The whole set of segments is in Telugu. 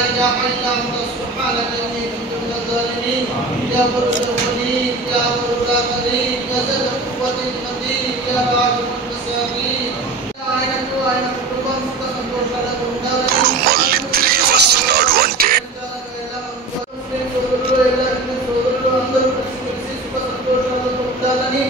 إله إلا أنت سبحانك إني كنت من الظالمين يا بر الوليد يا بر الآخرين يا ذا القوة المتين يا راحم المساكين يا عين కుటుంబం సుఖ సంతోషాలతో ఉండాలని సోదరులు అందరూ కలిసి సుఖ సంతోషాలతో ఉండాలని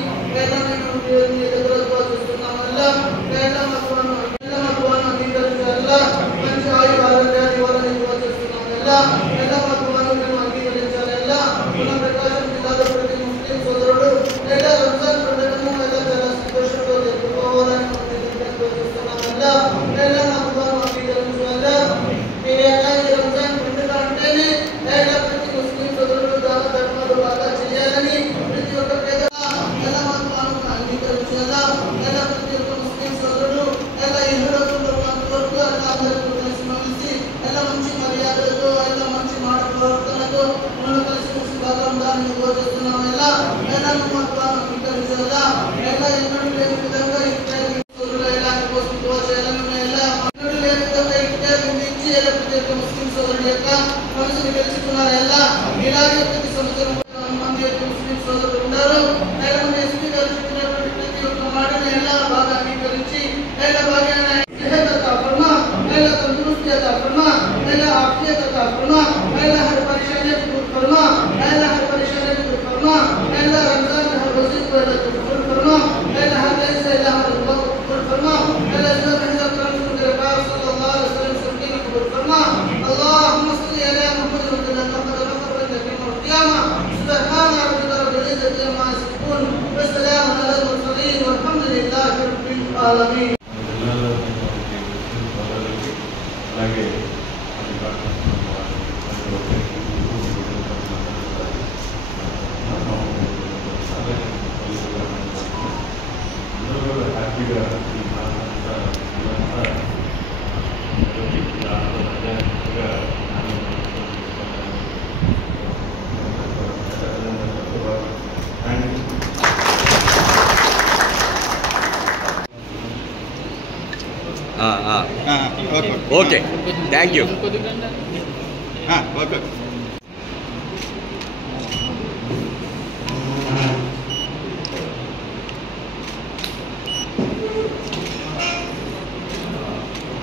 Okay, thank you.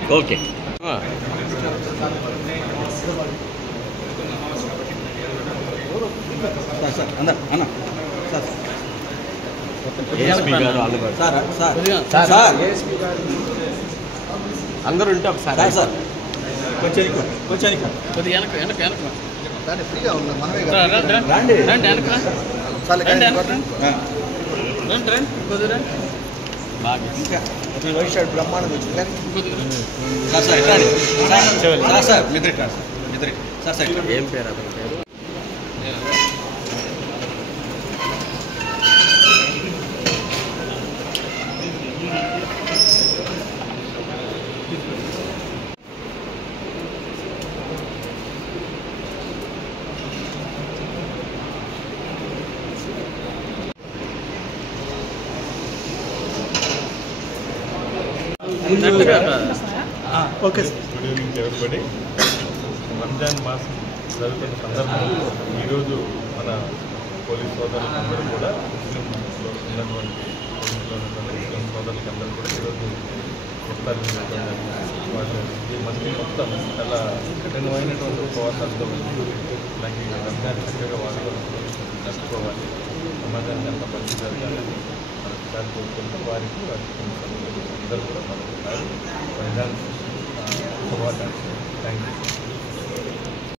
Okay. అందరూ ఉంటే ఒకసారి సార్ కొంచెం కొద్దిగా వెనక ఫ్రీగా బాగా బ్రహ్మాండం ఏం పేరు అతని పేరు? Okay good evening everybody. Ramzan మాసం జరుగుతున్న సందర్భంలో ఈరోజు మన పోలీస్ సోదరులందరూ కూడా ముస్లింలో ఉన్నటువంటి ముస్లిం సోదరులకి అందరూ కూడా ఈరోజు ఇఫ్తార్ వాళ్ళు ఈ మంది మొత్తం చాలా కఠినమైనటువంటి ఉపవాసాలతో నాకు ఈ రంజాన్ చక్కగా వాళ్ళు జరుపుకోవాలి, సమాజానికి అంత మంచి జరగాలని మనసారి కోరుకుంటూ వారికి అందరూ కూడా మనకు రంజాన్ శుభాకాంక్షలు. Thank you.